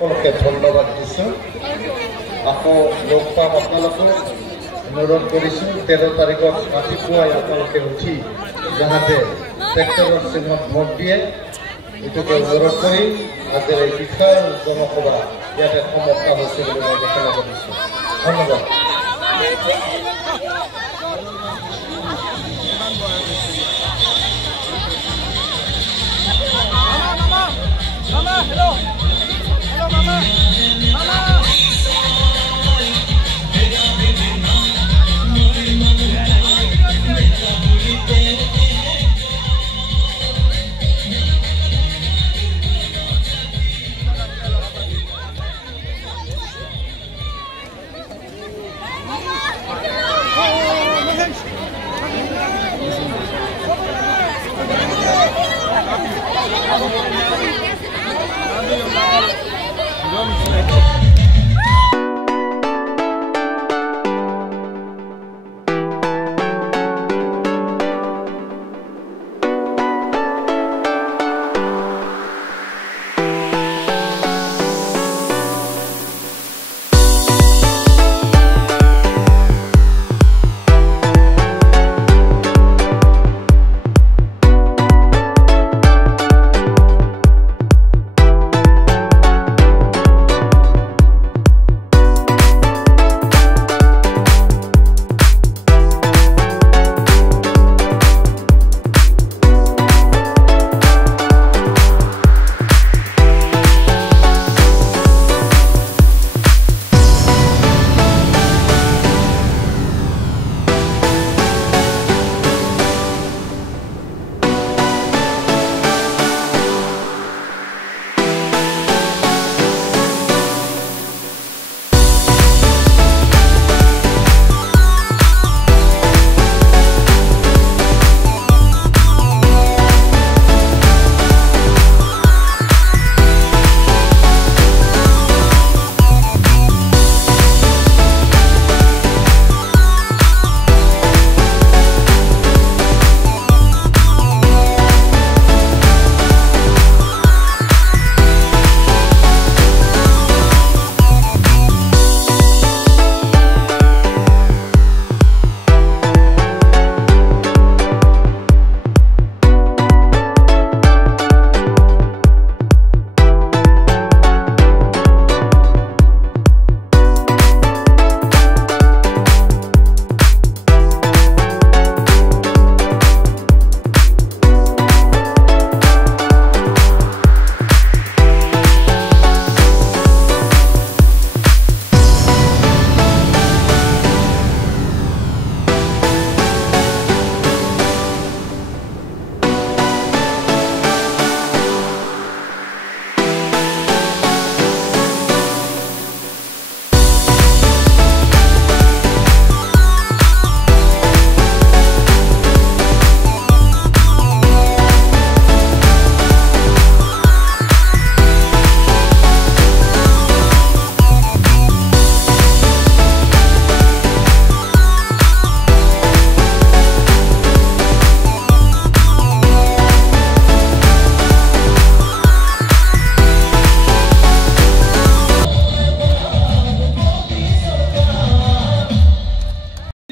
ধন্যবাদ দিছোঁ। আকৌ লগ পাম আপোনালোকক অনুৰোধ কৰিছোঁ 13 তাৰিখত ৰাতিপুৱাই আপোনালোকে উঠি যাতে ট্ৰেক্টৰৰ চিহ্নত ভোট দিয়ে এইটোকে অনুৰোধ কৰি আজিৰ এই বিশাল জনসভা ইয়াতে সমাপ্ত হৈছে বুলি মই ঘোষণা কৰিছোঁ। ধন্যবাদ।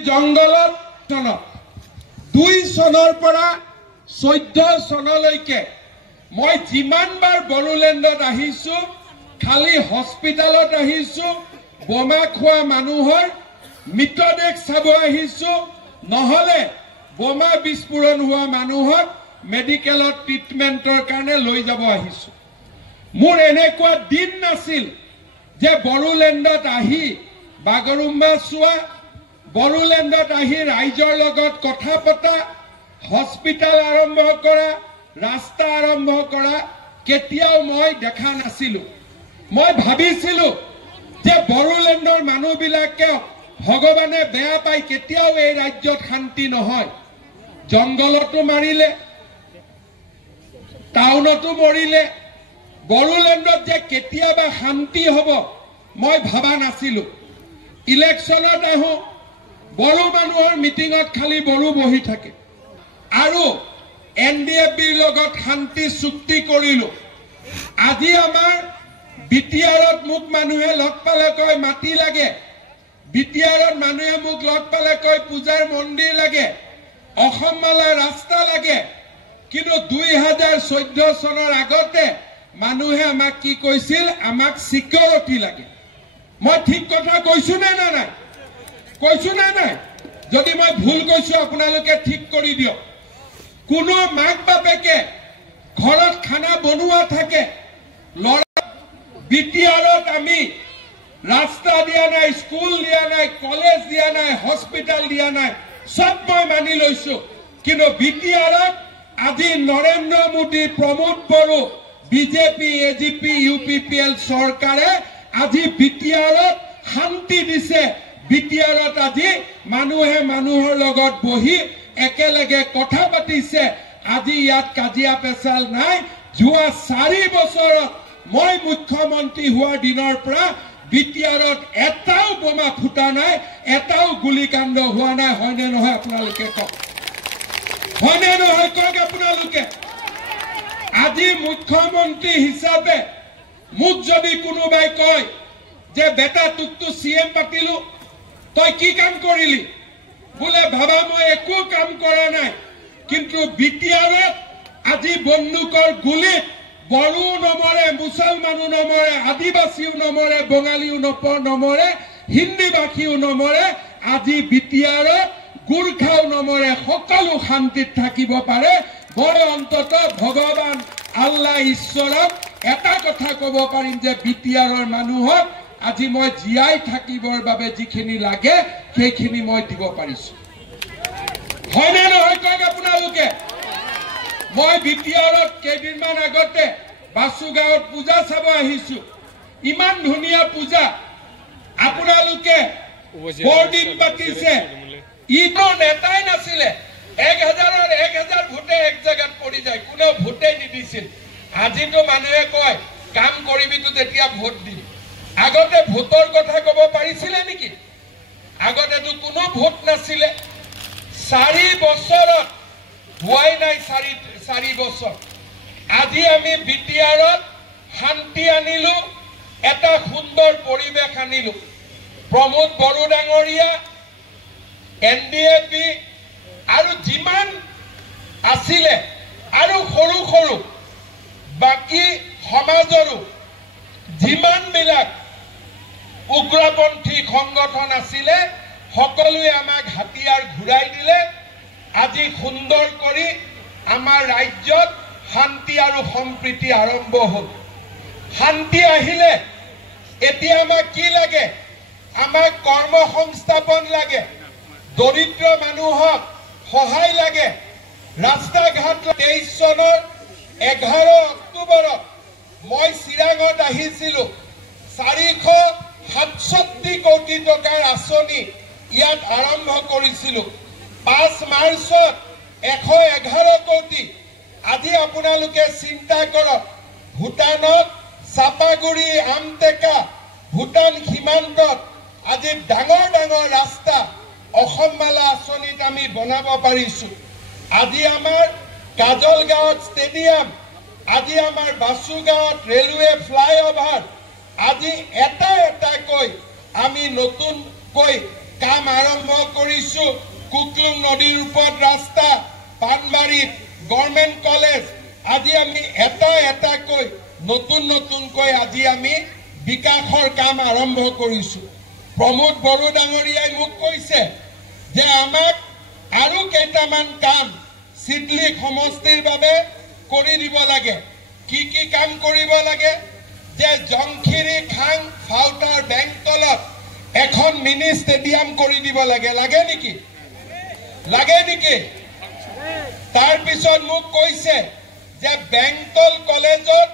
জংগলত 2 চনৰ পৰা 14 চনলৈকে মই যিমানবাৰ বড়োলেণ্ডত আহিছো খালি হস্পিটালত আহিছো বোমা খোৱা মানুহৰ মৃতদেহ চাব আহিছো নহলে বোমা বিস্ফোৰণ হোৱা মানুহক মেডিকেলত ট্ৰিটমেন্টৰ কাৰণে লৈ যাব আহিছো। মোৰ এনেকুৱা দিন নাছিল যে বড়োলেণ্ডত আহি বাগৰুম্বা চোৱা বড়োলেণ্ডত আহি ৰাইজৰ লগত কথা পতা হস্পিটাল আৰম্ভ কৰা ৰাস্তা আৰম্ভ কৰা কেতিয়াও মই দেখা নাছিলো। মই ভাবিছিলো যে বড়োলেণ্ডৰ মানুহবিলাকে ভগৱানে বেয়া পাই কেতিয়াও এই ৰাজ্যত শান্তি নহয়। জংগলতো মাৰিলে টাউনতো মৰিলে বড়োলেণ্ডত যে কেতিয়াবা শান্তি হ'ব মই ভাবা নাছিলো। ইলেকশ্যনত আহো বড়ো মানুহৰ মিটিঙত খালি বড়ো বহি থাকে আৰু NDFBৰ লগত শান্তি চুক্তি কৰিলো। আজি আমাৰ বিটিআৰত মোক মানুহে লগ পালে কয় মাটি লাগে, বিটিআৰত মানুহে মোক লগ পালে কয় পূজাৰ মন্দিৰ লাগে, অসম মালা ৰাস্তা লাগে। কিন্তু 2014 চনৰ আগতে মানুহে আমাক কি কৈছিল? আমাক সিকিউৰিটি লাগে। মই ঠিক কথা কৈছো নে নাই? কৈছো নে নাই? যদি মই ভুল কৈছো আপোনালোকে ঠিক কৰি দিয়ক। কোনো মাক বাপেকে ঘৰত খানা বনোৱা থাকে, ল'ৰা বিটিআৰত আমি ৰাস্তা দিয়া নাই, স্কুল দিয়া নাই, কলেজ দিয়া নাই, হস্পিটেল দিয়া নাই, সব মই মানি লৈছো। কিন্তু বিটিআৰত আজি Narendra Modi, Pramod Boro, BJP, AGP, UPPL চৰকাৰে আজি বিটিআৰত শান্তি দিছে। বিটিআৰত আজি মানুহে মানুহৰ লগত বহি একেলগে কথা পাতিছে। আজি ইয়াত কাজিয়া পেচাল নাই। যোৱা 4 বছৰত মই মুখ্যমন্ত্ৰী হোৱাৰ দিনৰ পৰা বিটিআৰত এটাও বোমা ফুটা নাই, এটাও গুলিকাণ্ড হোৱা নাই। হয়নে নহয় আপোনালোকে কওক? হয়নে নহয় কওক আপোনালোকে? আজি মুখ্যমন্ত্ৰী হিচাপে মোক যদি কোনোবাই কয় যে বেটা তোকতো CM পাতিলো, তই কি কাম কৰিলি? বোলে বাবা মই একো কাম কৰা নাই, কিন্তু বিটিআৰত আজি বন্দুকৰ গুলিত বড়ো নমৰে, মুছলমানো নমৰে, আদিবাসীও নমৰে, বঙালীও নমৰে, হিন্দী ভাষীও নমৰে। আজি বিটিআৰত গুৰ্খাও নমৰে, সকলো শান্তিত থাকিব পাৰে। মই অন্তত ভগৱান আল্লাহ ঈশ্বৰক এটা কথা ক'ব পাৰিম যে বিটিআৰৰ মানুহক আজি মই জীয়াই থাকিবৰ বাবে যিখিনি লাগে সেইখিনি মই দিব পাৰিছো। হয়নে নহয় কওক আপোনালোকে? মই বিটিআৰত কেইদিনমান আগতে বাসুগাঁৱত পূজা চাব আহিছো। ইমান ধুনীয়া পূজা, আপোনালোকে বৰদিন পাতিছে। ইটো নেতাই নাছিলে। 1000ৰ 1000 ভোটে এক জাগাত পৰি যায়, কোনেও ভোটে নিদিছিল। আজিতো মানুহে কয় কাম কৰিবিতো তেতিয়া ভোট দিম। আগতে ভোটৰ কথা ক'ব পাৰিছিলে নেকি? আগতেতো কোনো ভোট নাছিলে। 4 বছৰত হোৱাই নাই, 4 বছৰ। আজি আমি বিটিআৰত শান্তি আনিলো, এটা সুন্দৰ পৰিৱেশ আনিলো। প্ৰমোদ বড়ো ডাঙৰীয়া, NDAP আৰু যিমান আছিলে আৰু সৰু সৰু বাকী সমাজৰো যিমানবিলাক উগ্ৰপন্থী সংগঠন আছিলে সকলোৱে আমাক হাতিয়াৰ ঘূৰাই দিলে। আজি সুন্দৰ কৰি আমাৰ ৰাজ্যত শান্তি আৰু সম্প্ৰীতি আৰম্ভ হ'ল। শান্তি আহিলে এতিয়া আমাক কি লাগে? আমাক কৰ্ম সংস্থাপন লাগে, দৰিদ্ৰ মানুহক সহায় লাগে। ৰাস্তা ঘাট 23 চনৰ 11 অক্টোবৰত মই চিৰাঙত আহিছিলো। 467 কোটি টকাৰ আঁচনি ইয়াত আৰম্ভ কৰিছিলো। 5 মাৰ্চত 111 কোটি। আজি আপোনালোকে চিন্তা কৰক, ভূটানত চাপাগুৰি, আমটেকা, ভূটান সীমান্তত আজি ডাঙৰ ডাঙৰ ৰাস্তা অসম মালা আঁচনিত আমি বনাব পাৰিছো। আজি আমাৰ কাজলগাঁৱত ষ্টেডিয়াম, আজি আমাৰ বাসুগাঁৱত ৰেলৱে ফ্লাইঅভাৰ, আজি এটা এটাকৈ আমি নতুনকৈ কাম আৰম্ভ কৰিছো। কুকলুং নদীৰ ওপৰত ৰাস্তা, পানবাৰীত গভৰ্ণমেণ্ট কলেজ, আজি আমি এটা এটাকৈ নতুনকৈ আজি আমি বিকাশৰ কাম আৰম্ভ কৰিছো। প্ৰমোদ বড়ো ডাঙৰীয়াই মোক কৈছে যে আমাক আৰু কেইটামান কাম চিডলি সমষ্টিৰ বাবে কৰি দিব লাগে। কি কি কাম কৰিব লাগে? যে জংখিৰি খাং ফাউটাৰ বেংতলত এখন মিনি ষ্টেডিয়াম কৰি দিব লাগে। লাগে নেকি? লাগে নেকি? তাৰপিছত মোক কৈছে যে বেংতল কলেজত